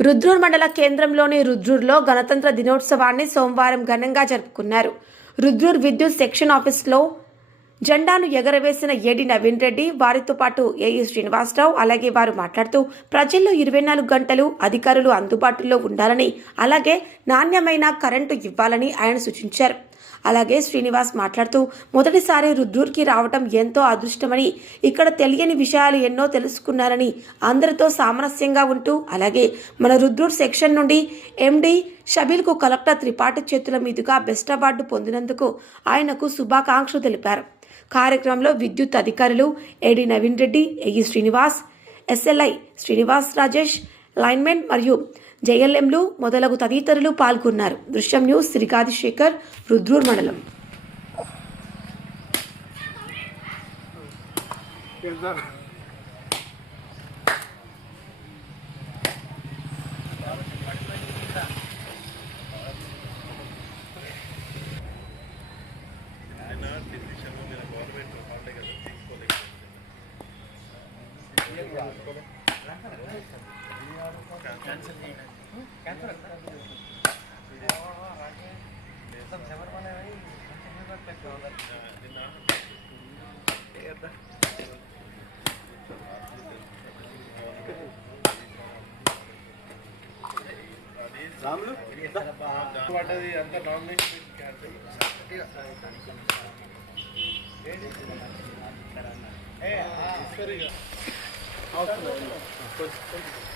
రుద్రూర్ మండల కేంద్రంలోని రుద్రూర్లో గణతంత్ర దినోత్సవాన్ని సోమవారం ఘనంగా జరుపుకున్నారు. రుద్రూర్ విద్యుత్ సెక్షన్ ఆఫీస్లో జెండాను ఎగరవేసిన ఏడి నవీన్ రెడ్డి వారితో పాటు ఏఈ శ్రీనివాసరావు అలాగే వారు మాట్లాడుతూ ప్రజల్లో ఇరవై నాలుగు గంటలు అధికారులు అందుబాటులో ఉండాలని అలాగే నాణ్యమైన కరెంటు ఇవ్వాలని ఆయన సూచించారు. అలాగే శ్రీనివాస్ మాట్లాడుతూ మొదటిసారి రుద్రూర్కి రావటం ఎంతో అదృష్టమని ఇక్కడ తెలియని విషయాలు ఎన్నో తెలుసుకున్నారని అందరితో సామరస్యంగా ఉంటూ అలాగే మన రుద్రూర్ సెక్షన్ నుండి ఎండి షబీల్కు కలెక్టర్ త్రిపాఠి చేతుల మీదుగా బెస్ట్ అవార్డు పొందినందుకు ఆయనకు శుభాకాంక్షలు తెలిపారు. కార్యక్రమంలో విద్యుత్ అధికారులు AD Naveen Reddy AE Srinivas SLI Srinivas Rajesh linemen మరియు జేఎల్ఎంలు మొదలగు తదితరులు పాల్గొన్నారు. దృశ్యం న్యూస్ శ్రీకాదిశేఖర్ శేఖర్ రుద్రూర్ మండలం. పడ్డది అంత నామినేషన్ వాళ్ళు చెప్తే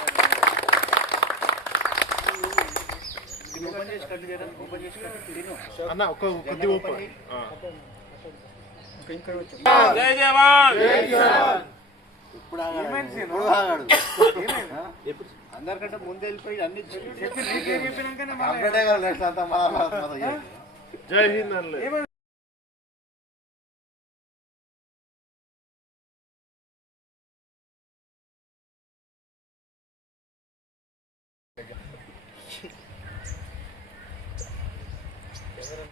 అన్న ఒక కొద్ది ఓపెన్ జై జవాన్ ఇప్పుడు అందరికంటే ముందు వెళ్ళిపోయి అన్ని జై హింద్ అన్న